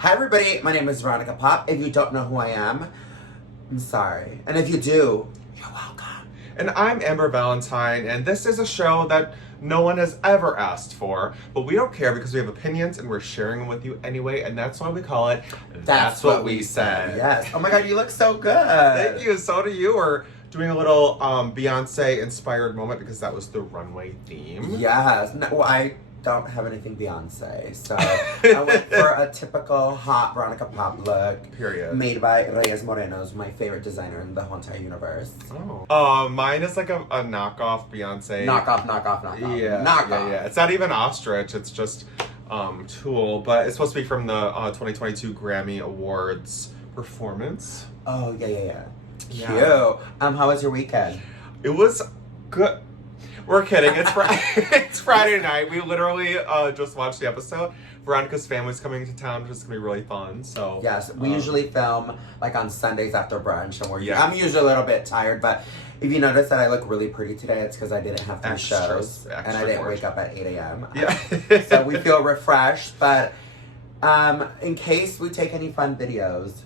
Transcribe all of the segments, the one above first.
Hi everybody, my name is Veronica Pop. If you don't know who I am, I'm sorry. And if you do, you're welcome. And I'm Amber Valentine, and this is a show that no one has ever asked for, but we don't care because we have opinions and we're sharing them with you anyway, and that's why we call it That's What We Said. Yes. Oh my god, you look so good. Thank you, so do you. We're doing a little Beyonce-inspired moment because that was the runway theme. Yes. No, well, I don't have anything Beyonce, so I went for a typical hot Veronica Pop look. Period. Made by Reyes Moreno's my favorite designer in the whole entire universe. Oh. Mine is like a knockoff Beyonce. Knockoff. Yeah. Knockoff. Yeah. It's not even ostrich, it's just tulle, but it's supposed to be from the 2022 Grammy Awards performance. Oh, yeah. Cute. Yeah. How was your weekend? It was good. We're kidding. It's it's Friday night. We literally just watched the episode. Veronica's family's coming to town, which is gonna be really fun. So yes, we usually film like on Sundays after brunch, and Yeah. I'm usually a little bit tired, but if you notice that I look really pretty today, it's because I didn't have three shows and I didn't wake up at 8 a.m. Yeah. So we feel refreshed, but in case we take any fun videos,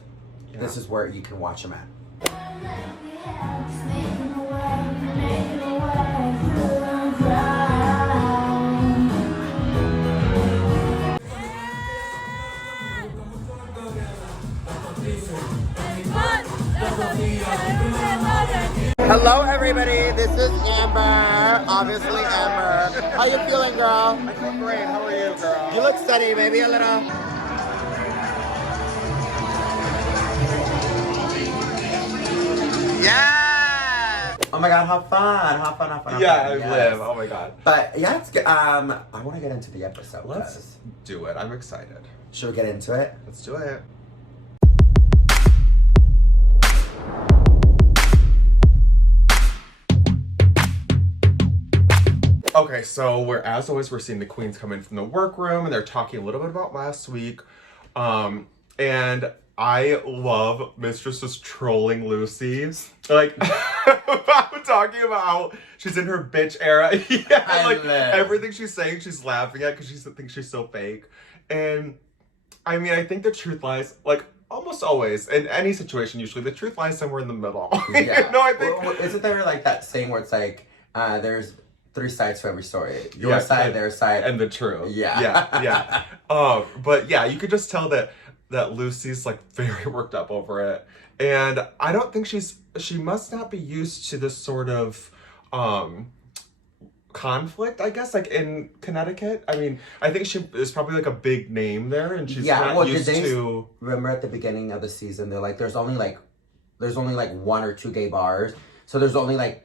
this is where you can watch them at. Hello everybody, this is Amber, obviously Amber. How you feeling, girl? I feel great. How are you, girl? You look stunning, maybe a little. Yeah! Oh my god, how fun. Yeah, I live. Oh my god. But yeah, it's good. I want to get into the episode. Let's do it. I'm excited. Should we get into it? Let's do it. Okay, so as always, we're seeing the queens come in from the workroom, and they're talking a little bit about last week. And I love Mistress's trolling Lucy. Like, I'm talking about how she's in her bitch era. Like, everything she's saying, she's laughing at because she thinks she's so fake. And, I mean, I think the truth lies, like, almost always, in any situation, usually, the truth lies somewhere in the middle. Yeah. No, I think... Well, isn't there, like, that saying where it's like, there's 3 sides to every story. Your side, their side. And the truth. Yeah. But yeah, you could just tell that Lucy's like very worked up over it. And I don't think she must not be used to this sort of conflict, I guess, like in Connecticut. I mean, I think she is probably like a big name there, and she's not used to... Remember at the beginning of the season, they're like, there's only like 1 or 2 gay bars. So there's only like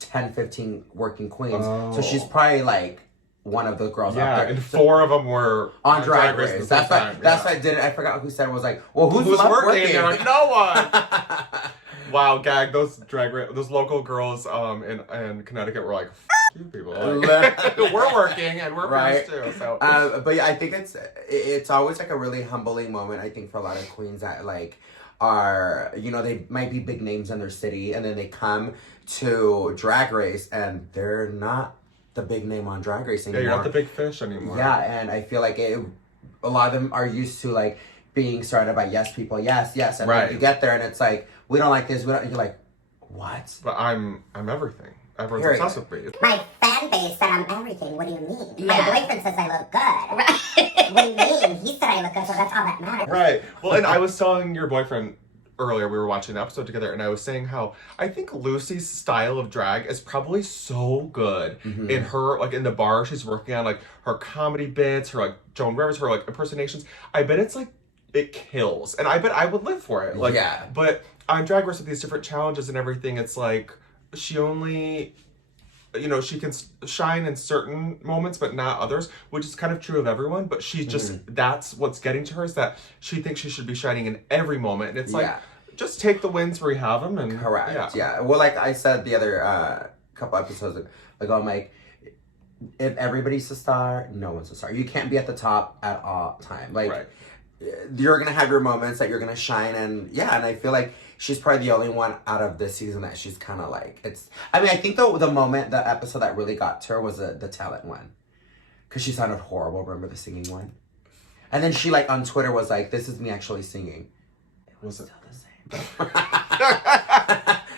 10, 15 working queens. So she's probably like one of the girls out there. And 4 of them were on Drag Race. That's why I forgot who said it, was like, well, who's working? They're like, no one. Wow, gag. Those local girls in Connecticut were like, F you people. Like, we're working and we're right too. So but yeah, I think it's always like a really humbling moment, I think, for a lot of queens that like are, you know, they might be big names in their city, and then they come to Drag Race and they're not the big name on Drag Race anymore. Yeah, you're not the big fish anymore. Yeah, and I feel like a lot of them are used to like being surrounded by yes people, yes, and then you get there and it's like, we don't like this, you're like, what? But I'm everything. Everyone's obsessed with me. My fan base said I'm everything. What do you mean? My boyfriend says I look good. Right. What do you mean? He said I look good, so that's all that matters. Right. Well, and I was telling your boyfriend earlier, we were watching the episode together, and I was saying how I think Lucy's style of drag is probably so good in her, like, in the bar she's working on, like, her comedy bits, her, like, Joan Rivers, her, like, impersonations. I bet it's, like, it kills. And I bet I would live for it. Like, but on Drag Race with these different challenges and everything, it's like, she only, you know, she can shine in certain moments, but not others, which is kind of true of everyone. But she just, that's what's getting to her, is that she thinks she should be shining in every moment. And it's like, just take the wins where you have them. And correct. Yeah. Well, like I said the other couple episodes ago, I'm like, if everybody's a star, no one's a star. You can't be at the top at all time. Like, you're gonna have your moments that you're gonna shine, and I feel like she's probably the only one out of this season that she's kind of like, it's, I mean, I think the episode that really got to her was the talent one, because she sounded horrible. Remember the singing one? And then she like on Twitter was like, "This is me actually singing." It was still the same.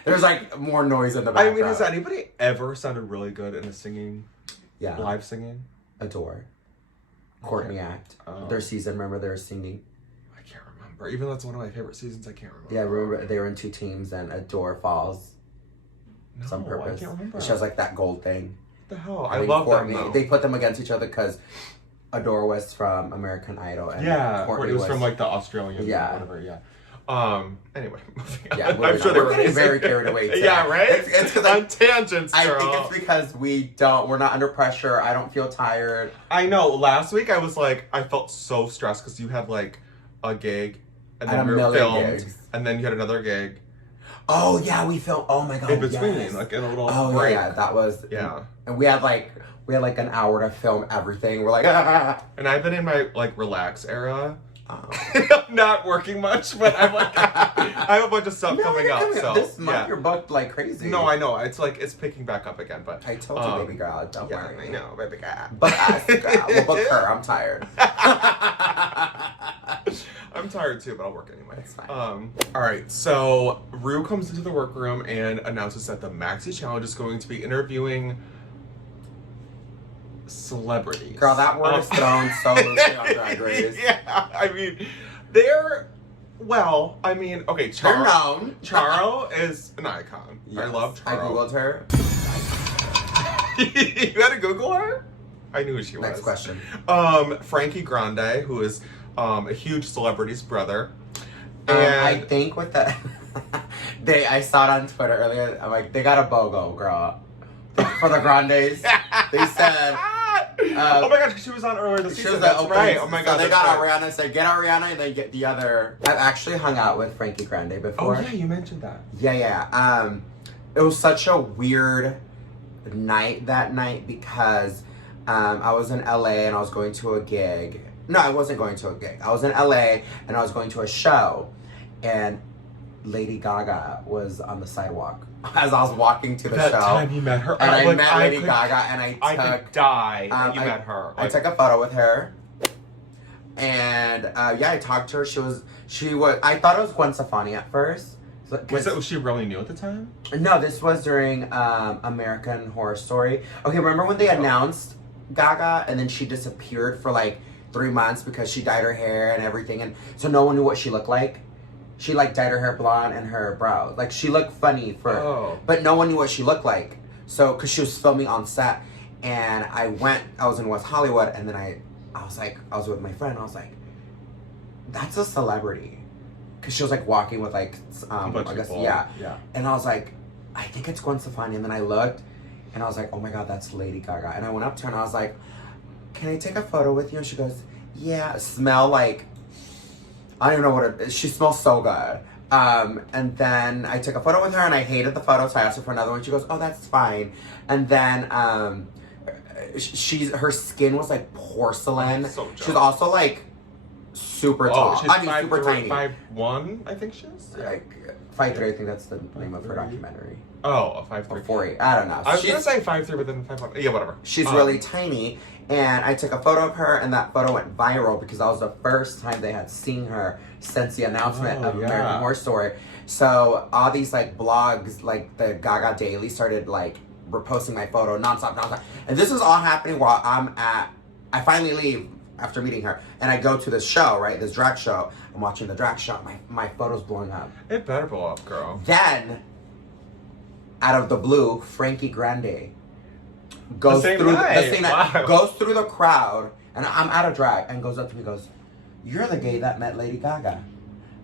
There's like more noise in the background. I mean, has anybody ever sounded really good in a singing? Yeah. Live singing? Adore. Courtney Act. Their season, remember they were singing? I can't remember. Even though that's one of my favorite seasons, I can't remember. Yeah, remember they were in 2 teams and Adore falls. No, Some purpose. I can't remember. She has like that gold thing. What the hell? I love Courtney, them though. they put them against each other because Adore was from American Idol. And Courtney was from like the Australian, whatever, anyway, yeah, I'm sure they were getting very carried away today. Yeah, right? It's because on tangents, girl. I think it's because we're not under pressure. I don't feel tired. I know. Last week I was like, I felt so stressed because you had like a gig and then we were filmed gigs. and then you had another gig. Oh yeah, we filmed. Oh my god, in between, like in a little break. Yeah, that was and we had like an hour to film everything. We're like, And I've been in my like relax era. I'm not working much, but I'm like, I have a bunch of stuff coming up. So this month you're booked like crazy. No, I know. It's like it's picking back up again. But I told you, baby girl, don't worry. I know, baby girl. Book us, girl. We'll book her. I'm tired. I'm tired too, but I'll work anyway. It's fine. All right, so Rue comes into the workroom and announces that the Maxi Challenge is going to be interviewing celebrities. Girl, that word is thrown so loosely on Drag Race. Yeah, I mean, they're, well, I mean, okay, They're known. Charo is an icon. Yes. I love Charo. I googled her. You had to Google her? I knew who she was. Next question. Frankie Grande, who is a huge celebrity's brother. And And I think with the I saw it on Twitter earlier. I'm like, they got a BOGO, girl, for the Grandes. They said, oh my gosh, she was on earlier this season. That's right. Oh my god, so they got Ariana. Said get Ariana, and then get the other. I've actually hung out with Frankie Grande before. Oh yeah, you mentioned that. Yeah. It was such a weird night that night because I was in LA and I was going to a gig. No, I wasn't going to a gig. I was in LA and I was going to a show, and Lady Gaga was on the sidewalk as I was walking to the show. That time you met her, and I met Lady Gaga, and I could die that you met her. I took a photo with her, and I talked to her. She was. I thought it was Gwen Stefani at first. Was she really new at the time? No, this was during American Horror Story. Okay, remember when they announced Gaga, and then she disappeared for like 3 months because she dyed her hair and everything, and so no one knew what she looked like. She like dyed her hair blonde and her brows. Like she looked funny but no one knew what she looked like. So, cause she was filming on set, and I was in West Hollywood, and then I was with my friend. I was like, that's a celebrity, cause she was like walking with like I guess yeah. And I was like, I think it's Gwen Stefani. And then I looked, and I was like, oh my god, that's Lady Gaga. And I went up to her and I was like, can I take a photo with you? And she goes, yeah. Smell like. I don't even know what it is. She smells so good. And then I took a photo with her and I hated the photo, so I asked her for another one. She goes, oh, that's fine. And then her skin was like porcelain. So she's also like super tall. Super tiny. 5'1", I think she is. Like 5'3", I think that's the name of her documentary. Oh, a 5'3". Or 4'8", I don't know. I was gonna say 5'3", but then 5'1". Yeah, whatever. She's really tiny. And I took a photo of her, and that photo went viral because that was the first time they had seen her since the announcement of American Horror Story. So all these like blogs, like the Gaga Daily, started like reposting my photo nonstop. And this is all happening while I finally leave after meeting her, and I go to this show, right? This drag show. I'm watching the drag show. My photo's blowing up. It better blow up, girl. Then, out of the blue, Frankie Grande goes through the same night, goes through the crowd, and I'm out of drag, and goes up to me and goes, you're the gay that met Lady Gaga.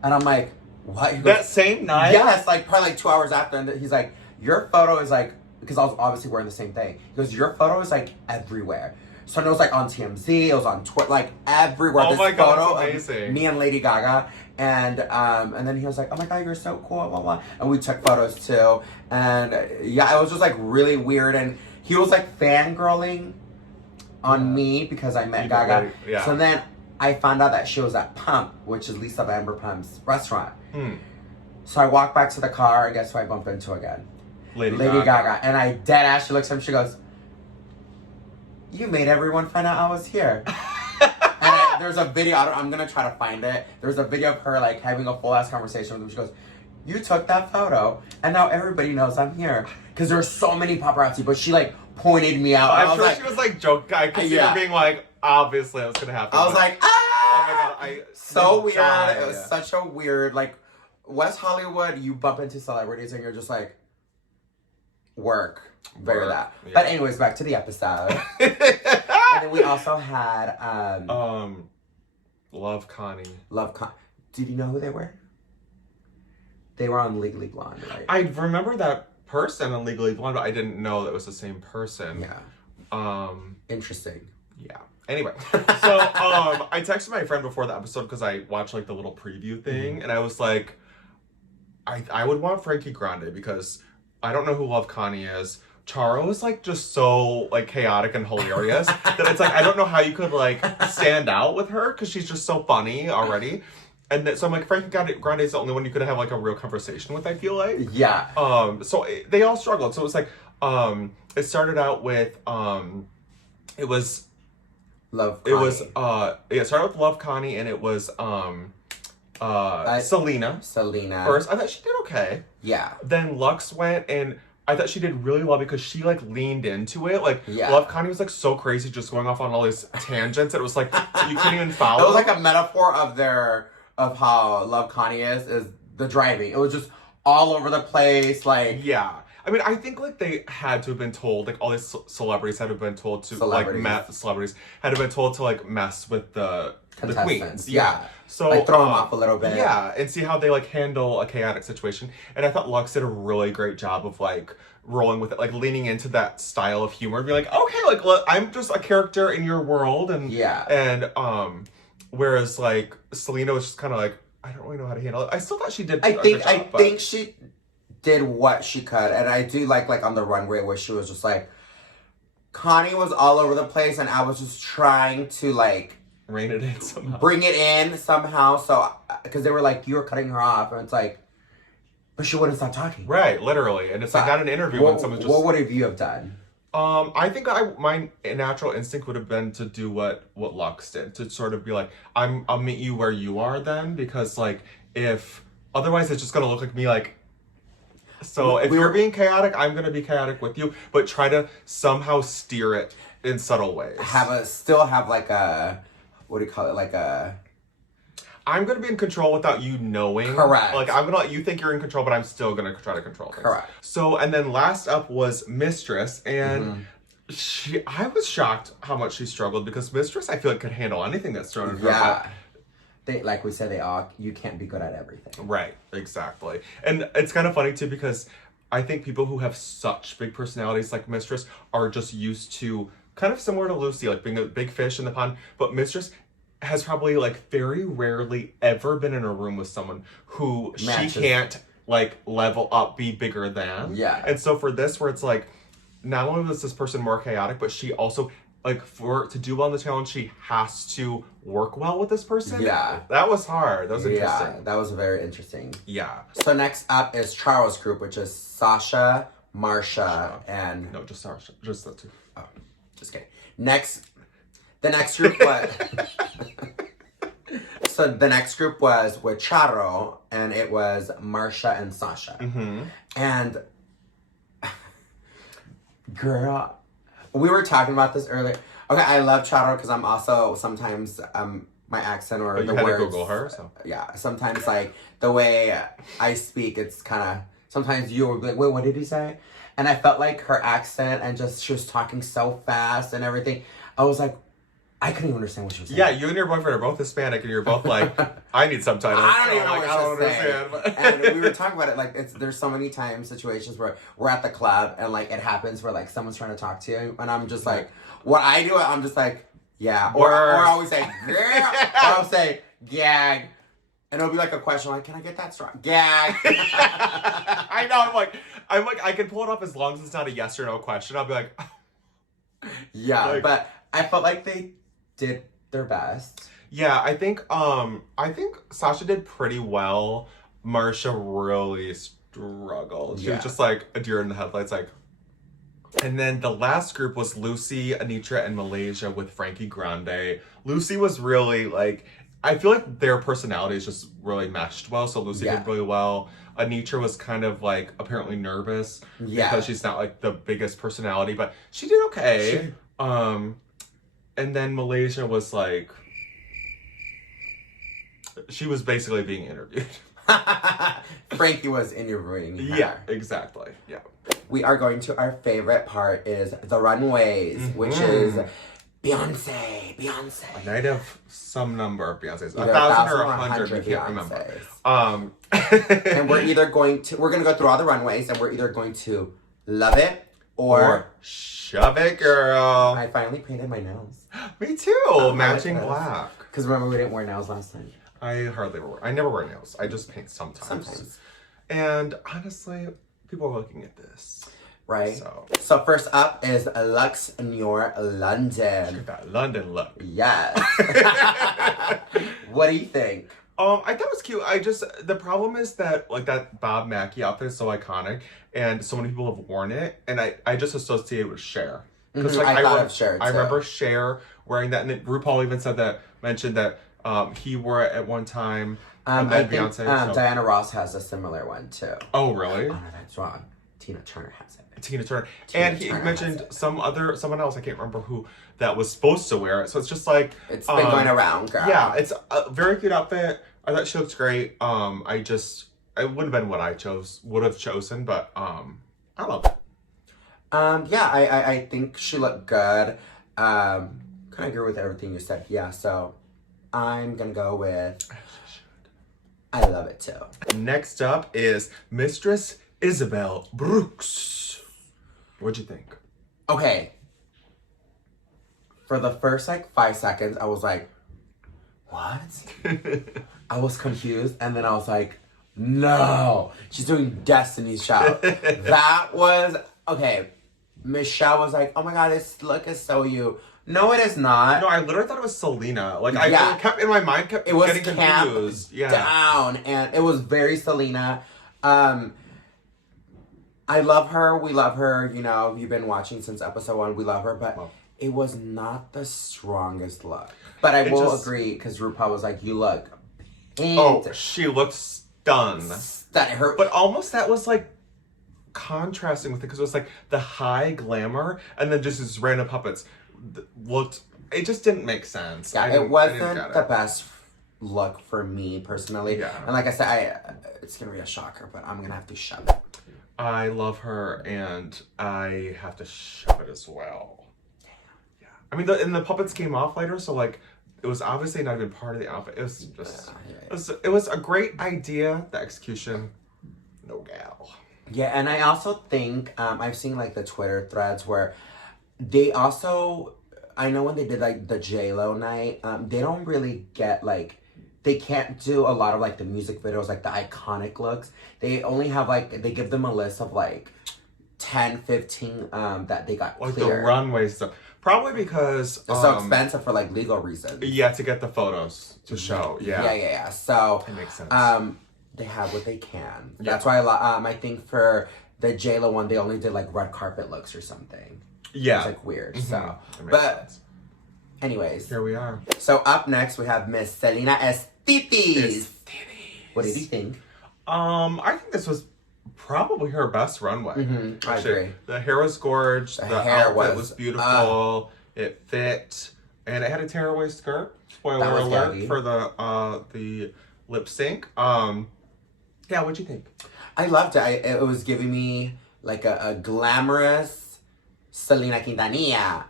And I'm like, what? He goes, that same night? Yes, like probably like 2 hours after, and he's like, your photo is like, because I was obviously wearing the same thing. He goes, your photo is like everywhere. So it was like on TMZ, it was on Twitter, like everywhere. Oh my god, that's amazing. Of me and Lady Gaga. And then he was like, oh my god, you're so cool, blah, blah. And we took photos too. And yeah, it was just like really weird. And he was like fangirling on me because I met Gaga. Yeah. So then I found out that she was at Pump, which is Lisa Vanderpump's restaurant. So I walked back to the car, and guess who I bump into again? Lady Gaga. And I dead ass, she looks at him, she goes, you made everyone find out I was here. there's a video. I'm gonna try to find it. There's a video of her like having a full ass conversation with him. She goes, "You took that photo, and now everybody knows I'm here." Because there's so many paparazzi, but she like pointed me out. I'm sure she was like joking. I could see her being like, obviously, that's gonna happen. I was like, ah! Oh my god, so weird. It was such a weird like West Hollywood. You bump into celebrities, and you're just like, work. Very that. Yeah. But anyways, back to the episode. And then we also had Love Connie. Did you know who they were? They were on Legally Blonde, right? I remember that person on Legally Blonde, but I didn't know that was the same person. Yeah. Interesting. Yeah. Anyway, so I texted my friend before the episode because I watched like the little preview thing, and I was like, I would want Frankie Grande because I don't know who Love Connie is. Charo is like just so like chaotic and hilarious that it's like I don't know how you could like stand out with her because she's just so funny already. And so I'm like, Frankie Grande is the only one you could have like a real conversation with, I feel like. Yeah. So they all struggled. So it was like, it started out with, it was Love Connie. It was, it started with Love Connie, and it was, Selena. First, I thought she did okay. Yeah. Then Lux went, and I thought she did really well because she like leaned into it. Like Love Connie was like so crazy, just going off on all these tangents that it was like you couldn't even follow. It was like a metaphor of how Love Connie is the driving. It was just all over the place, like I mean, I think like they had to have been told, like all these celebrities had to have been told to celebrities had to have been told to like mess with the queens. Yeah. So like throw them off a little bit. Yeah, and see how they like handle a chaotic situation. And I thought Lux did a really great job of like rolling with it, like leaning into that style of humor, being like, okay, like look, I'm just a character in your world, and whereas like Selena was just kind of like, I don't really know how to handle it. I still thought she did. I think she did what she could, and I do like on the runway where she was just like, Connie was all over the place, and I was just trying to like rein it in somehow, bring it in somehow. So because they were like, you were cutting her off, and it's like, but she wouldn't stop talking. Right, literally, and it's like not an interview when someone's just. What would you have done? I think my natural instinct would have been to do what Lux did, to sort of be like, I'll meet you where you are then, because like if otherwise it's just gonna look like me like. So if you're being chaotic, I'm gonna be chaotic with you, but try to somehow steer it in subtle ways. Still have like a, what do you call it? Like a. I'm gonna be in control without you knowing. Correct. Like I'm gonna let you think you're in control, but I'm still gonna try to control things. Correct. So and then last up was Mistress, and I was shocked how much she struggled because Mistress I feel like could handle anything that's thrown at her. Yeah. Like we said, you can't be good at everything. Right, exactly. And it's kind of funny too because I think people who have such big personalities like Mistress are just used to kind of similar to Lucy, like being a big fish in the pond. But Mistress has probably like very rarely ever been in a room with someone who she can't like level up, be bigger than. Yeah. And so for this, where it's like, not only was this person more chaotic, but she also, like, to do well in the challenge, she has to work well with this person. Yeah. That was hard. That was interesting. Yeah, that was very interesting. Yeah. So next up is Charo's group, which is Sasha, Marcia, and... No, just Sasha. Just the two. Oh, just kidding. The next group was... So the next group was with Charo, and it was Marsha and Sasha. Mm-hmm. And... Girl... We were talking about this earlier. Okay, I love Charo because I'm also sometimes my accent or the words. Google her, so. Yeah, sometimes like the way I speak, it's kind of sometimes you will be like, wait, what did he say? And I felt like her accent and just she was talking so fast and everything. I was like, I couldn't even understand what she was saying. Yeah, you and your boyfriend are both Hispanic, and you're both like, I need subtitles. I don't even know what I don't understand. And we were talking about it, like, there's so many times, situations where we're at the club, and, like, it happens where, like, someone's trying to talk to you, and I'm just like, what I do, I'm just like, yeah. Or I always say, girl. Or I'll say, gag. And it'll be like a question, like, can I get that strong? Gag. I know, I'm like, I can pull it off as long as it's not a yes or no question. I'll be like, yeah, like, but I felt like they did their best. Yeah, I think Sasha did pretty well. Marsha really struggled. She was just like a deer in the headlights, like, And then the last group was Lucy, Anitra, and Malaysia with Frankie Grande. Lucy was really like, I feel like their personalities just really meshed well. So Lucy did really well. Anitra was kind of like apparently nervous because she's not like the biggest personality, but she did okay. And then Malaysia was like, she was basically being interviewed. Frankie was interviewing her. Yeah, exactly. Yeah. We are going to our favorite part is the runways, which is Beyonce. A night of some number of Beyonce's. Either 1,000 or 100, we can't remember. And we're going to go through all the runways and we're either going to love it or shove it, girl. I finally painted my nails. Me too. Matching black. Because remember, we didn't wear nails last time. I never wear nails. I just paint sometimes. And honestly, people are looking at this. Right. So first up is Luxe Noir London. That London look. Yes. What do you think? I thought it was cute. The problem is that like that Bob Mackie outfit is so iconic and so many people have worn it, and I just associate it with Cher. Because I thought of Cher too. I remember Cher wearing that, and then RuPaul even mentioned that he wore it at one time. And then Beyonce. Diana Ross has a similar one too. Oh really? Oh no, that's wrong. Tina Turner has it. Tina Turner. And he mentioned someone else, I can't remember who, that was supposed to wear it. So it's just like... It's been going around, girl. Yeah, it's a very cute outfit. I thought she looks great. It wouldn't have been what I would have chosen, but I love it. Yeah, I think she looked good. Kind of agree with everything you said. Yeah, so I'm gonna go with... I love it too. Next up is Mistress Isabel Brooks. What'd you think? Okay. For the first 5 seconds, I was like, what? I was confused. And then I was like, no. She's doing Destiny's Child. That was, okay. Michelle was like, oh my God, this look is so you. No, it is not. No, I literally thought it was Selena. I kept in my mind, getting confused. Down. And it was very Selena. I love her. We love her. You know, you've been watching since episode 1. We love her. But it was not the strongest look. But I will agree, because RuPaul was like, you look pink. Oh, she looked stunned. But almost that was contrasting with it, because it was the high glamour and then just these random puppets it just didn't make sense. Yeah, it wasn't the best look for me personally. Yeah. And like I said, it's going to be a shocker, but I'm going to have to shove it. I love her, and I have to shove it as well. Damn. Yeah. I mean, the puppets came off later, so it was obviously not even part of the outfit. It was just, it was a great idea. The execution, no gal. Yeah, and I also think, I've seen the Twitter threads where they also, I know when they did the J-Lo night, they don't really get they can't do a lot of the music videos, the iconic looks. They only have they give them a list of 10, 15 that they got clear. The runway stuff. Probably because it's so expensive for legal reasons. Yeah, to get the photos to show. Yeah. Yeah. So it makes sense. They have what they can. Yeah. That's why I think for the J-Lo one, they only did red carpet looks or something. Yeah. It's weird. Mm-hmm. So, but sense. Anyways, here we are. So up next we have Miss Selena Estes. What did you think? I think this was probably her best runway. Mm-hmm. I agree. The hair was gorgeous. The outfit was beautiful. It fit, and it had a tearaway skirt. Spoiler alert for the lip sync. Yeah, what'd you think? I loved it. It was giving me a glamorous Selena Quintanilla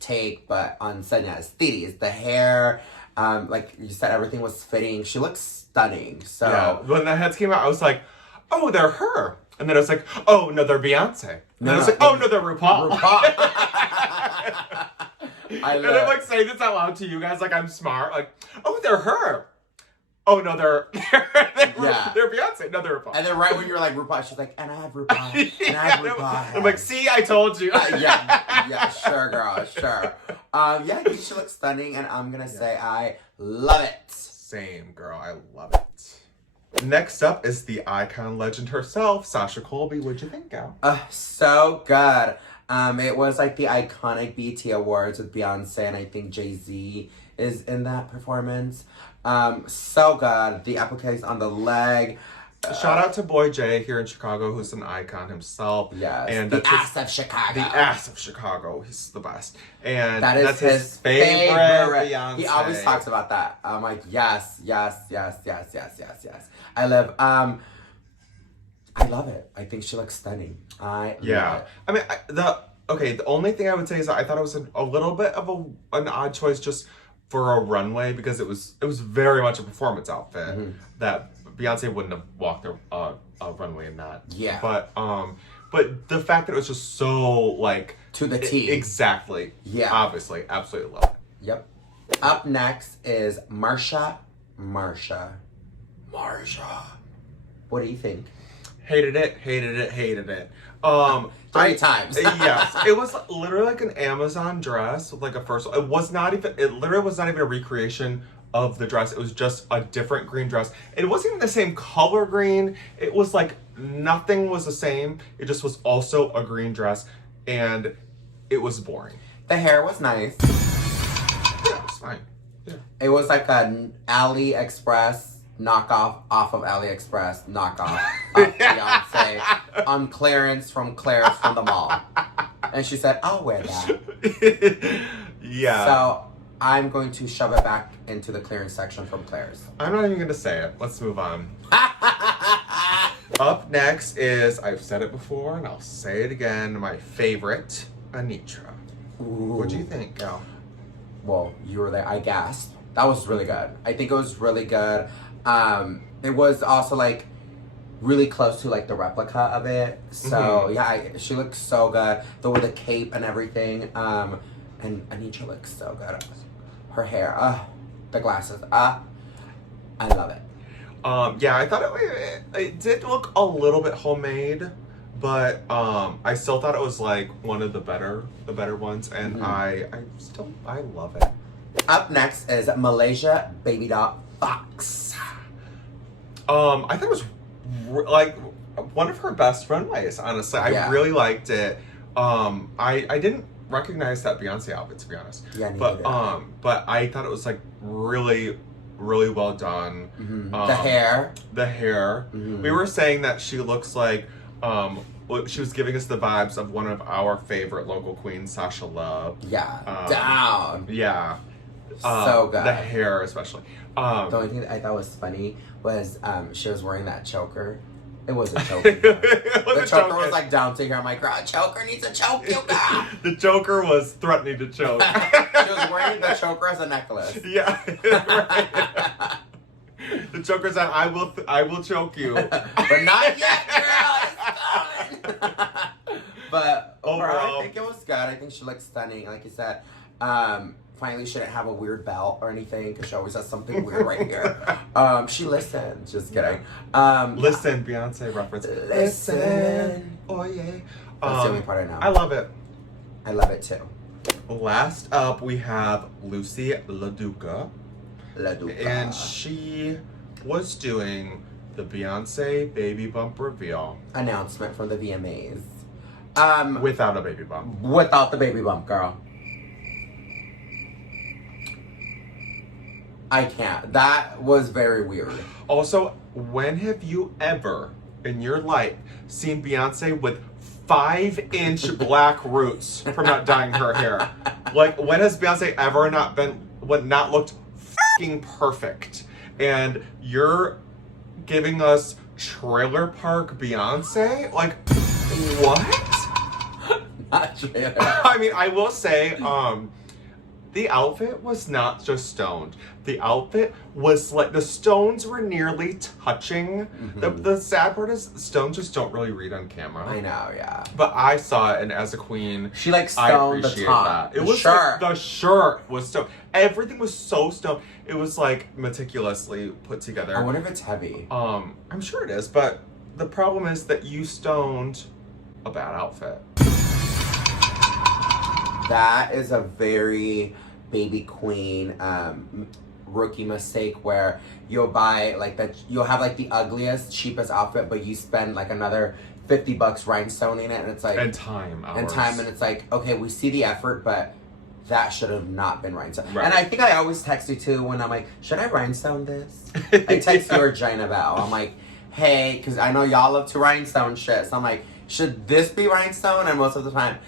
take, but on Selena Estes. The hair, like you said, everything was fitting. She looks stunning. So yeah, when the heads came out, I was like, oh, they're her. And then I was like, oh, no, they're Beyonce. And then I was like, oh, no, they're RuPaul. And I'm saying this out loud to you guys like I'm smart. Oh, they're her. Oh, no, they're Beyonce. No, they're RuPaul. And then right when you're RuPaul, she's like, and I have RuPaul. And I have RuPaul. I'm like, see, I told you. Yeah, sure, girl, sure. Yeah, she looks stunning, and I'm going to say I love it. Same, girl. I love it. Next up is the icon legend herself, Sasha Colby. What'd you think, gal? So good. It was like the iconic BT Awards with Beyonce, and I think Jay-Z is in that performance. So good. The appliques on the leg. Shout out to Boy J here in Chicago, who's an icon himself. Yes. And the ass of Chicago. The ass of Chicago. He's the best. And that's his favorite Beyonce. He always talks about that. I'm like, yes. I love it. I think she looks stunning. I love it. I mean, the only thing I would say is that I thought it was a little bit of an odd choice just for a runway, because it was very much a performance outfit that Beyonce wouldn't have walked a runway in that. Yeah. But the fact that it was just so like to the T. Exactly. Yeah. Obviously, absolutely love it. Yep. Up next is Marsha. What do you think? Hated it. 3 times. Yes. It was literally like an Amazon dress with like it literally was not even a recreation of the dress. It was just a different green dress. It wasn't even the same color green. It was like nothing was the same. It just was also a green dress, and it was boring. The hair was nice. Yeah, it was fine. Yeah. It was like an AliExpress knockoff off of AliExpress knockoff of Beyonce on clearance from the mall. And she said, I'll wear that. Yeah. So I'm going to shove it back into the clearance section from Claire's. I'm not even going to say it. Let's move on. Up next is, I've said it before and I'll say it again, my favorite, Anitra. Ooh. What do you think, gal? Well, you were there. I gasped. That was really good. I think it was really good. It was also like really close to like the replica of it. So she looks so good. With the cape and everything. And Anitra looks so good. Her hair, the glasses, I love it. I thought it did look a little bit homemade, but I still thought it was like one of the better ones, and I love it. Up next is Malaysia Baby Doll Fox. I think it was like one of her best runways, honestly. I really liked it. I didn't recognize that Beyonce outfit, to be honest. Yeah, but I thought it was like really, really well done. The hair. We were saying that she looks like she was giving us the vibes of one of our favorite local queens, Sasha Love. Yeah. Down. Yeah. So good. The hair, especially. The only thing that I thought was funny was she was wearing that choker. It was a choker. The choker was like down to here. I'm like, girl, a choker needs to choke you, girl. The choker was threatening to choke. She was wearing the choker as a necklace. Yeah. Right. The choker said, I will choke you. But not yet, girl. It's coming. But overall, I think it was good. I think she looked stunning. Like you said, finally she didn't have a weird belt or anything, because she always has something weird right here. She listened. Just kidding. Listen, Beyonce reference. Listen. Oh, yeah. That's the only part I know. I love it. I love it too. Last up, we have Lucy Laduka. And she was doing the Beyonce baby bump reveal. Announcement from the VMAs. Without a baby bump. Without the baby bump, girl. I can't. That was very weird. Also, when have you ever in your life seen Beyonce with 5-inch black roots from not dyeing her hair? Like, when has Beyonce ever not looked fucking perfect? And you're giving us Trailer Park Beyonce? Like, what? Not trailer. I mean, I will say, the outfit was not just stoned. The outfit was like, the stones were nearly touching. The sad part is stones just don't really read on camera. I know, yeah. But I saw it, and as a queen, she like stoned the top. That. It was shirt. Like, the shirt was stoned. Everything was so stoned. It was like meticulously put together. I wonder if it's heavy. I'm sure it is, but the problem is that you stoned a bad outfit. That is a very baby queen rookie mistake, where you'll buy like that, you'll have like the ugliest, cheapest outfit, but you spend like another $50 rhinestoning it, and it's like and time, hours. and it's like, okay, we see the effort, but that should have not been rhinestone. Right. And I think I always text you too when I'm like, should I rhinestone this? I text you or Jane about. I'm like, hey, because I know y'all love to rhinestone shit. So I'm like, should this be rhinestone? And most of the time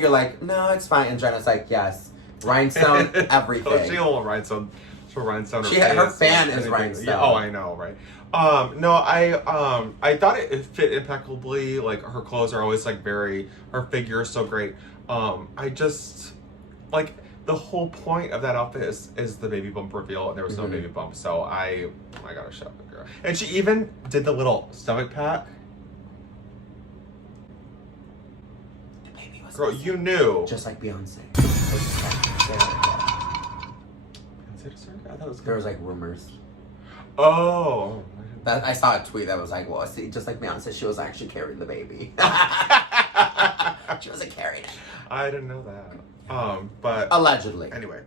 you're like, no, it's fine. And Jenna's like, yes, rhinestone everything. Oh, she'll rhinestone. She'll rhinestone. Her fan is rhinestone. Yeah, oh, I know, right? No, I thought it fit impeccably. Like her clothes are always like her figure is so great. I just like the whole point of that outfit is the baby bump reveal, and there was no baby bump, so I gotta shut up, girl. And she even did the little stomach pack. The baby was Girl, you knew. just like Beyonce. I thought it was There was like rumors. Oh. I saw a tweet that was like, well, see, just like Beyonce, she was actually carrying the baby. She wasn't carrying it. I didn't know that. But Allegedly. anyway,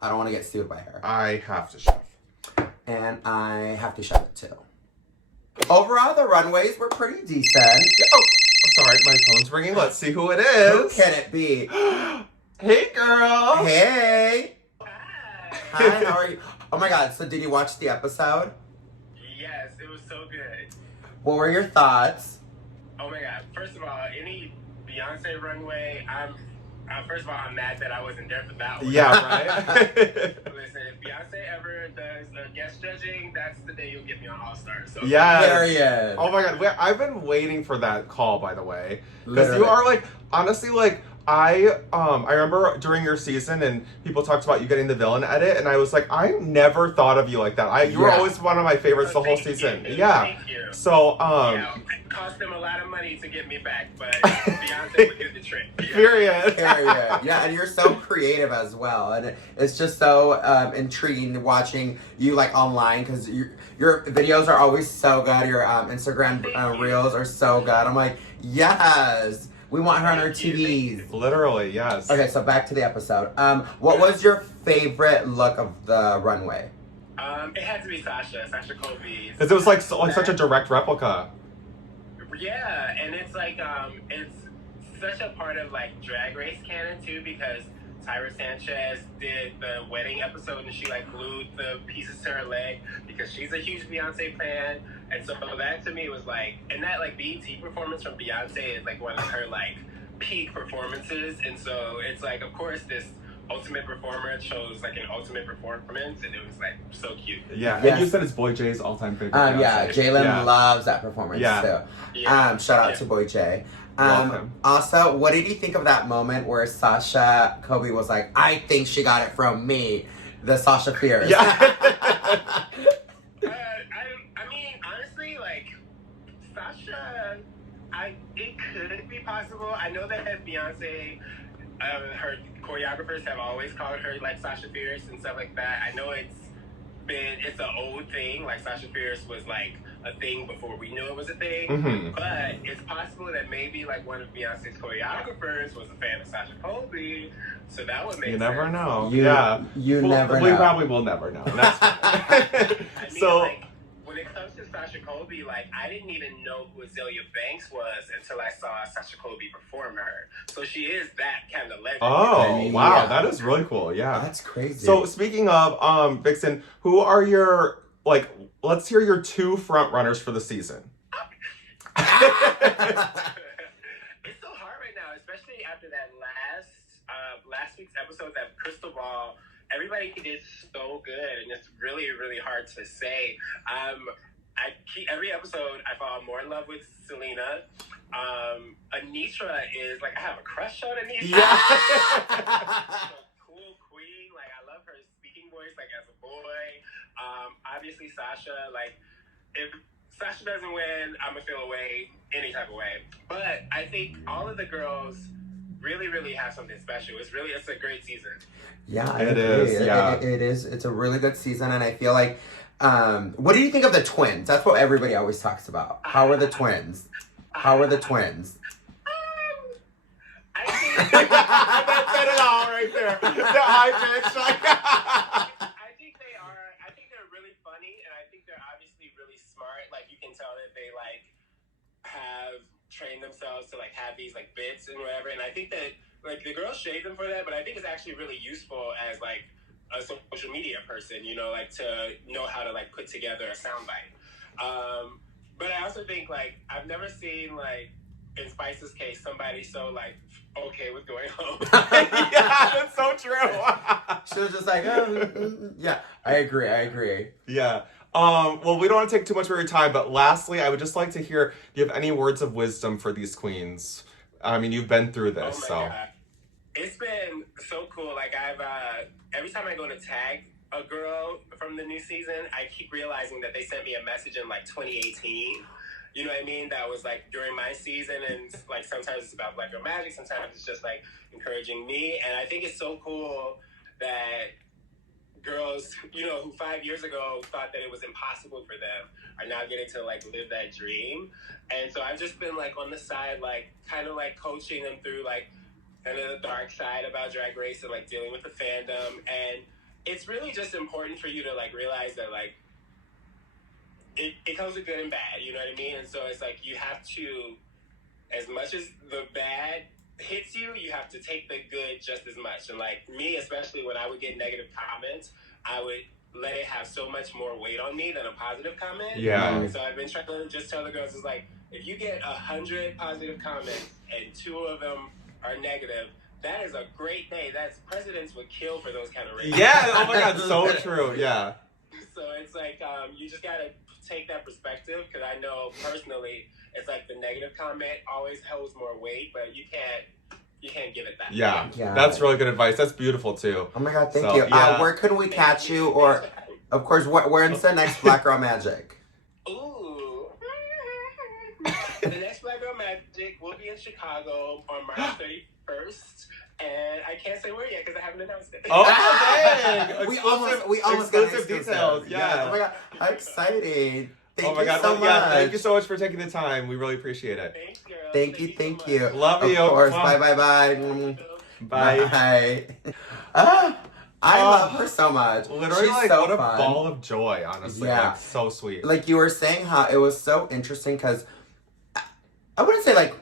I don't want to get sued by her. I have to shove. And I have to shove it too. Overall, the runways were pretty decent. Oh, sorry, my phone's ringing. Let's see who it Who is. can it be? Hey, girl. Hey. Hi, how are you? Oh my god, so did you watch the episode? Yes, it was so good. What were your thoughts? Oh my god. First of all, any Beyonce runway, first of all, I'm mad that I wasn't there for that one. Yeah, right? Listen, if Beyonce ever does guest judging, that's the day you'll get me on All Stars. So Yes. Period. Oh my god, I've been waiting for that call, by the way. Because Literally. you are like, honestly, like, I remember during your season and people talked about you getting the villain edit, and I was like, I never thought of you like that. You were always one of my favorites the whole season. Yeah. Thank you. So, Yeah, it cost them a lot of money to get me back, but Beyonce would do the trick. Yeah. period. Period. Yeah, and you're so creative as well, and it's just so intriguing watching you like online because your videos are always so good. Your Instagram reels are so good. I'm like, yes, we want her on our TVs. Literally, yes. Okay, so back to the episode. What was your favorite look of the runway? It had to be Sasha Colby. Because it was like such a direct replica. Yeah, and it's like it's such a part of like Drag Race canon too, because Tyra Sanchez did the wedding episode and she like glued the pieces to her leg because she's a huge Beyonce fan, and so that to me was like, and that like BET performance from Beyonce is like one of her like peak performances, and so it's like, of course, this ultimate performer chose like an ultimate performance, and it was like so cute. Yeah, Yes. and you said it's Boy J's all-time favorite. Yeah, Beyonce. Jalen loves that performance too. Yeah. Shout out to Boy J. Love him. Also, what did you think of that moment where Sasha Colby was like, I think she got it from me, the Sasha Fierce? Yeah. I mean, honestly, like Sasha, it could be possible. I know that Beyonce, her choreographers have always called her like Sasha Fierce and stuff like that. I know it's an old thing. Like Sasha Fierce was like a thing before we knew it was a thing. Mm-hmm. But it's possible that maybe like one of Beyonce's choreographers was a fan of Sasha Colby, so that would make You sense. never know. You never know. We probably will never know. That's I mean, so. like, when it comes to Sasha Colby, like, I didn't even know who Azalea Banks was until I saw Sasha Colby perform her. So she is that kind of legend. Oh, wow. Yeah. That is really cool. Yeah. That's crazy. So speaking of Vixen, who are your, like, let's hear your two front runners for the season. It's so hard right now, especially after that last week's episode, that Crystal Ball. Everybody did so good, and it's really, really hard to say. Every episode, I fall more in love with Selena. Anitra is, like, I have a crush on Anitra. Yeah. Cool queen. Like, I love her speaking voice, like, as a boy. Obviously, Sasha, like, if Sasha doesn't win, I'm gonna feel away any type of way. But I think all of the girls really, really have something special. It's a great season. Yeah, I It agree. is, yeah. It is. It's a really good season, and I feel like, what do you think of the twins? That's what everybody always talks about. How are the twins? How are the twins? I think That said it all right there. The high pitch. I think they are. I think they're really funny, and I think they're obviously really smart. Like, you can tell that they like have trained themselves to like have these like bits and whatever. And I think that like the girls shade them for that, but I think it's actually really useful as like a social media person, you know, like to know how to like put together a soundbite. But I also think like I've never seen like in Spice's case somebody so like okay with going home. Yeah, that's so true. She was just like, yeah, I agree. Yeah. Well, we don't want to take too much of your time, but lastly, I would just like to hear, do you have any words of wisdom for these queens? I mean, you've been through this, oh my so. God. It's been so cool. Like I've every time I go to tag a girl from the new season, I keep realizing that they sent me a message in like 2018. You know what I mean? That was like during my season, and like sometimes it's about Black Girl Magic, sometimes it's just like encouraging me. And I think it's so cool that girls, you know, who 5 years ago thought that it was impossible for them are now getting to like live that dream. And so I've just been like on the side, like kind of like coaching them through like kind of the dark side about Drag Race and like dealing with the fandom. And it's really just important for you to like realize that like it comes with good and bad, you know what I mean? And so it's like you have to, as much as the bad hits you, you have to take the good just as much. And like me, especially when I would get negative comments, I would let it have so much more weight on me than a positive comment. Yeah. And so I've been trying to just tell the girls, it's like, if you get 100 positive comments and 2 of them are negative, that is a great day. That's presidents would kill for those kind of ratings. Yeah, oh my God, so true, yeah. So it's like, you just gotta take that perspective, because I know personally, it's like the negative comment always holds more weight, but you can't give it that. Yeah, that's really good advice. That's beautiful too. Oh my God, thank you. Yeah. Where can we catch you? Or, of course, when's the next Black Girl Magic? Ooh. The next Black Girl Magic will be in Chicago on March 31st. And I can't say where yet because I haven't announced it. Oh, dang! we almost got exclusive details. Yeah. Oh my God, how exciting! Thank you so much. Yeah, thank you so much for taking the time. We really appreciate it. Thanks, girl. Thank you. Love you. Of course. Mwah. Bye. Bye. I love her so much. Literally, She's like, so what a fun. ball of joy, honestly. Yeah. Like, so sweet. Like you were saying how it was so interesting because I wouldn't say like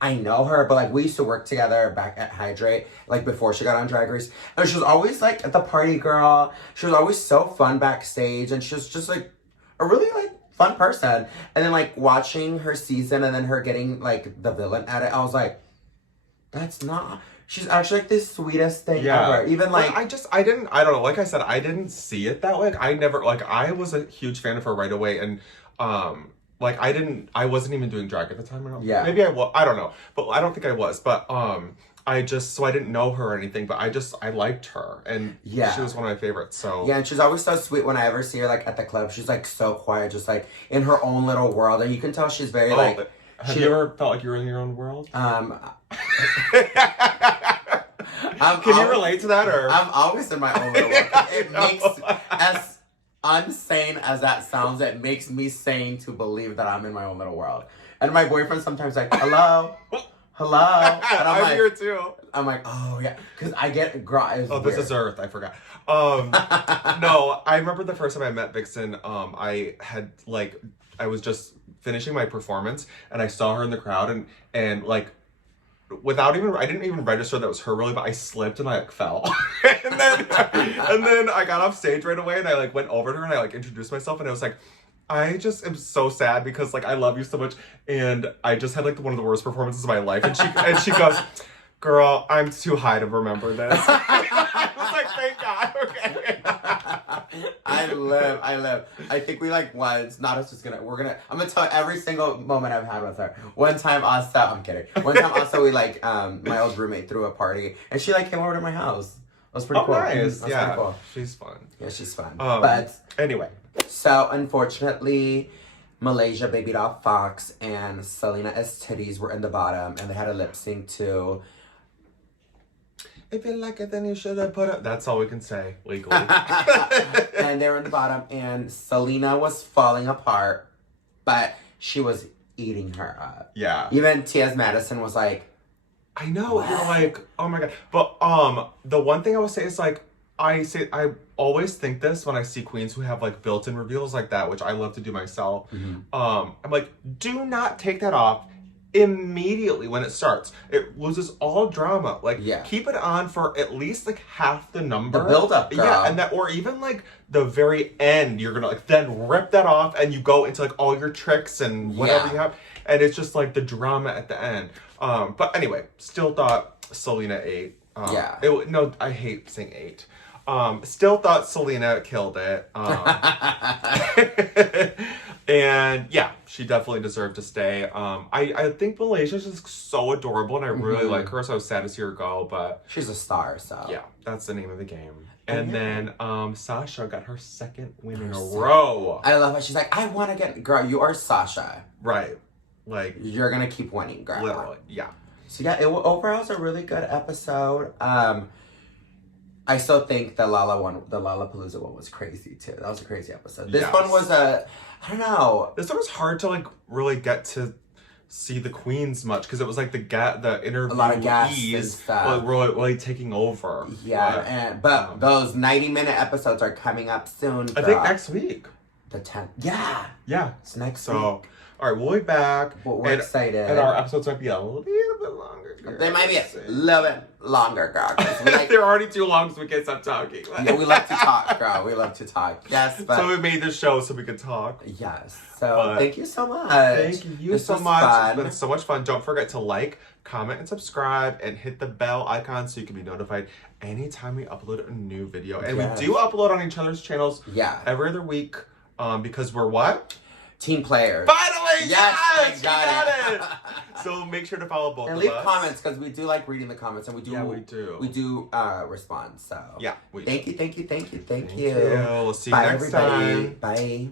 I know her, but like we used to work together back at Hydrate, like before she got on Drag Race. And she was always like the party girl. She was always so fun backstage, and she was just like a really like fun person. And then like watching her season and then her getting like the villain at it, I was like, that's not. She's actually like the sweetest thing ever. Even like I don't know. Like I said, I didn't see it that way. Like, I was a huge fan of her right away, and like I wasn't even doing drag at the time. Maybe I was. I don't know, but I don't think I was. But I didn't know her or anything, but I liked her, and she was one of my favorites. So and she's always so sweet. When I ever see her like at the club, she's like so quiet, just like in her own little world, and you can tell she's very like. Have you ever felt like you were in your own world? Can you relate to that, or I'm always in my own little world. It makes as unsane as that sounds, it makes me sane to believe that I'm in my own little world. And my boyfriend sometimes like, hello. And I'm like, here too. I'm like, oh yeah, because I get this is Earth. I forgot. No, I remember the first time I met Vixen. I was just finishing my performance, and I saw her in the crowd, and like. I didn't even register that was her really, but I slipped and I like fell. and then I got off stage right away, and I like went over to her and I like introduced myself, and I was like, I just am so sad because like I love you so much, and I just had like one of the worst performances of my life. And she goes, girl, I'm too high to remember this. I was like, thank God. Okay. I live. I think we like once, not us just I'm gonna tell every single moment I've had with her. One time also, I'm kidding. One time also we like, my old roommate threw a party and she like came over to my house. It was pretty cool. Nice. Pretty cool. She's fun. Yeah, she's fun. But anyway. So unfortunately, Malaysia Baby Doll Fox and Selena Estes were in the bottom, and they had a lip sync to If you like it, then you should have put it. That's all we can say legally. And they were in the bottom, and Selena was falling apart, but she was eating her up. Yeah. Even T.S. Madison was like, I know. What? You're like, oh my God. But the one thing I would say is like, I always think this when I see queens who have like built-in reveals like that, which I love to do myself. I'm like, do not take that off immediately when it starts. It loses all drama. Like, keep it on for at least like half the number. The build-up, girl. Yeah, and that, or even like the very end, you're gonna like then rip that off and you go into like all your tricks and whatever you have, and it's just like the drama at the end. But anyway, still thought Selena ate. No, I hate saying ate. Still thought Selena killed it. And yeah, she definitely deserved to stay. I think Malaysia's just so adorable and I really like her, so I was sad to see her go, but she's a star, so yeah, that's the name of the game. And then Sasha got her second win in a row. I love how she's like, I want to get, girl, you are Sasha. Right. Like, you're gonna keep winning, girl. Literally, yeah. So yeah, overall it's a really good episode. I still think the Lollapalooza one was crazy too. That was a crazy episode. This one was I don't know. This one was hard to like really get to see the queens much because it was like the interviewees, a lot of guests and stuff. Were really taking over. Yeah, but those 90-minute episodes are coming up soon. I think next week. The 10th. Yeah. Yeah. It's next week. All right, we'll be back. We're excited. And our episodes might be a little bit longer. Girl. They might be a little bit longer, girl. They're already too long, so we can't stop talking. Yeah, we love to talk, girl. We love to talk. Yes, but... So we made this show so we could talk. Yes. So thank you so much. Thank you so much. Fun. It's been so much fun. Don't forget to like, comment, and subscribe, and hit the bell icon so you can be notified anytime we upload a new video. And we do upload on each other's channels every other week because we're what? Team players. Finally! Yes! Got it! So make sure to follow both and of leave us. comments because we do like reading the comments and we do. Yeah, we do. We do respond. So yeah, thank you. We'll see you next everybody. time. Bye.